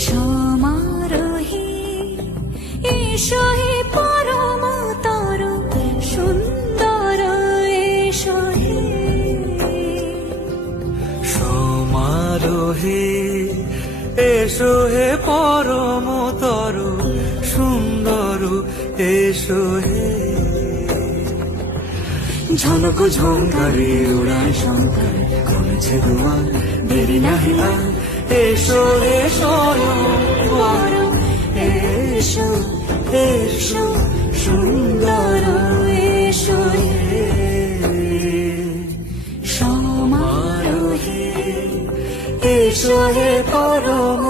সমারোহে এসো হে পরম তর সুন্দর এসো হে সমারোহে এসো হে পরম তর সুন্দর এসো হে ঝলক ঝঙ্কারে উড়ায় শঙ্কর করেছে দুয়ার দেরি নাহি আর এসো এসো পরম এসো এসো সুন্দর এসো হে সমারোহে এসো হে পরম